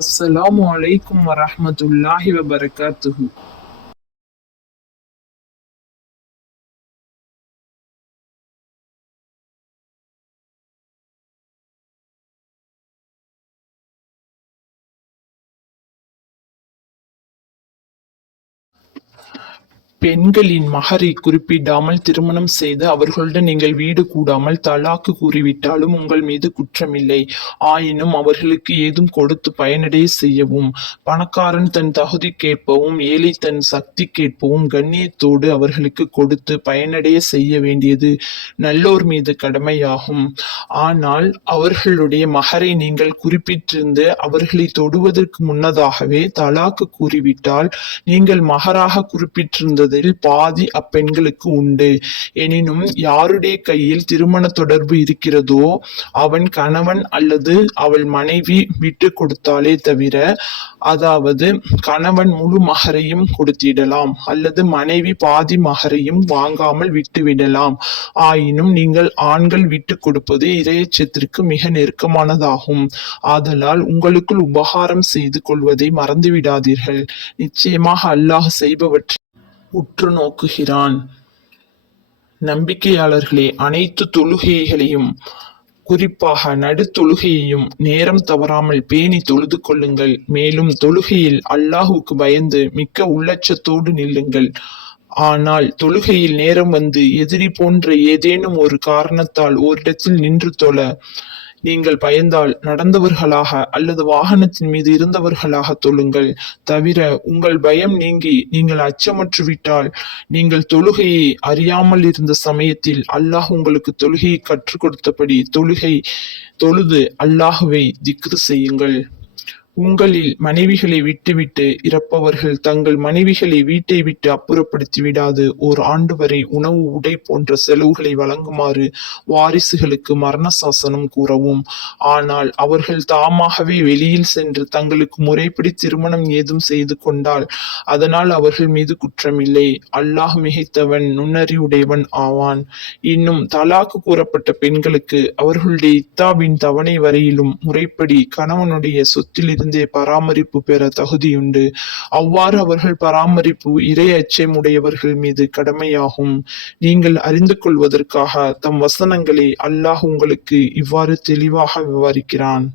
அஸ்ஸலாமு அலைக்கும் வரஹ்மத்துல்லாஹி வபரகாத்துஹு பெண்களின் மகரை குறிப்பிடாமல் திருமணம் செய்து அவர்களுடன் நீங்கள் வீடு கூடாமல் தலாக்கு கூறிவிட்டாலும் உங்கள் மீது குற்றமில்லை. ஆயினும் அவர்களுக்கு ஏதும் கொடுத்து பயனடைய செய்யவும் பணக்காரன் தன் தகுதி கேட்பவும் ஏழை தன் சக்தி கேட்பவும் கண்ணியத்தோடு அவர்களுக்கு கொடுத்து பயனடைய செய்ய வேண்டியது நல்லோர் மீது கடமையாகும். ஆனால் அவர்களுடைய மகரை நீங்கள் குறிப்பிட்டிருந்து அவர்களை தொடுவதற்கு முன்னதாகவே தலாக்கு கூறிவிட்டால் நீங்கள் மகராக குறிப்பிட்டிருந்தது என்பதில் பாதி அப்பெண்களுக்கு உண்டு. எனினும் யாருடைய கையில் திருமண தொடர்பு இருக்கிறதோ அவன் கணவன் அல்லது அவள் மனைவி விட்டு கொடுத்தாலே தவிர அதாவது கணவன் முழு மகரையும் கொடுத்திடலாம் அல்லது மனைவி பாதி மகரையும் வாங்காமல் விட்டுவிடலாம். ஆயினும் நீங்கள் ஆண்கள் விட்டு கொடுப்பது இறையச்சத்திற்கு மிக நெருக்கமானதாகும். ஆதலால் உங்களுக்குள் உபகாரம் செய்து கொள்வதை மறந்துவிடாதீர்கள். நிச்சயமாக அல்லாஹ் செய்பவற்றை உற்று நோக்குகிறான் நம்பிக்கையாளர்களே அனைத்து தொழுகைகளையும் குறிப்பாக நடுத்தொழுகையையும் நேரம் தவறாமல் பேணி தொழுது கொள்ளுங்கள். மேலும் தொழுகையில் அல்லாஹுவுக்கு பயந்து மிக்க உள்ளச்சத்தோடு நில்லுங்கள். ஆனால் தொழுகையில் நேரம் வந்து எதிரி போன்ற ஏதேனும் ஒரு காரணத்தால் ஓரிடத்தில் நின்று தொழ நீங்கள் பயந்தால் நடந்தவர்களாக அல்லது வாகனத்தின் மீது இருந்தவர்களாக தொழுங்கள். தவிர உங்கள் பயம் நீங்கி நீங்கள் அச்சமற்று விட்டால் நீங்கள் தொழுகையை அறியாமல் இருந்த சமயத்தில் அல்லாஹ் உங்களுக்கு தொழுகையை கற்றுக் கொடுத்தபடி தொழுகை தொழுது அல்லாஹுவை திக்ரு செய்யுங்கள். உங்களில் மனைவிகளை விட்டுவிட்டு இறப்பவர்கள் தங்கள் மனைவிகளை வீட்டை விட்டு அப்புறப்படுத்தி விடாது ஓர் ஆண்டு வரை உணவு உடை போன்ற செலவுகளை வழங்குமாறு வாரிசுகளுக்கு மரண சாசனம் கூறவும். ஆனால் அவர்கள் தாமாகவே வெளியில் சென்று தங்களுக்கு முறைப்படி திருமணம் ஏதும் செய்து கொண்டால் அதனால் அவர்கள் மீது குற்றமில்லை. அல்லாஹ் மிகைத்தவன் நுண்ணறிவுடையவன் ஆவான். இன்னும் தலாக்கு கூறப்பட்ட பெண்களுக்கு அவர்களுடைய இத்தாவின் தவணை வரையிலும் முறைப்படி கணவனுடைய சொத்தில் இருந்தே பராமரிப்பு பெற தகுதியுண்டு. அவ்வாறு அவர்கள் பராமரிப்பு இறை அச்சமுடையவர்கள் மீது கடமையாகும். நீங்கள் அறிந்து கொள்வதற்காக தம் வசனங்களை அல்லாஹ் உங்களுக்கு இவ்வாறு தெளிவாக விவரிக்கிறான்.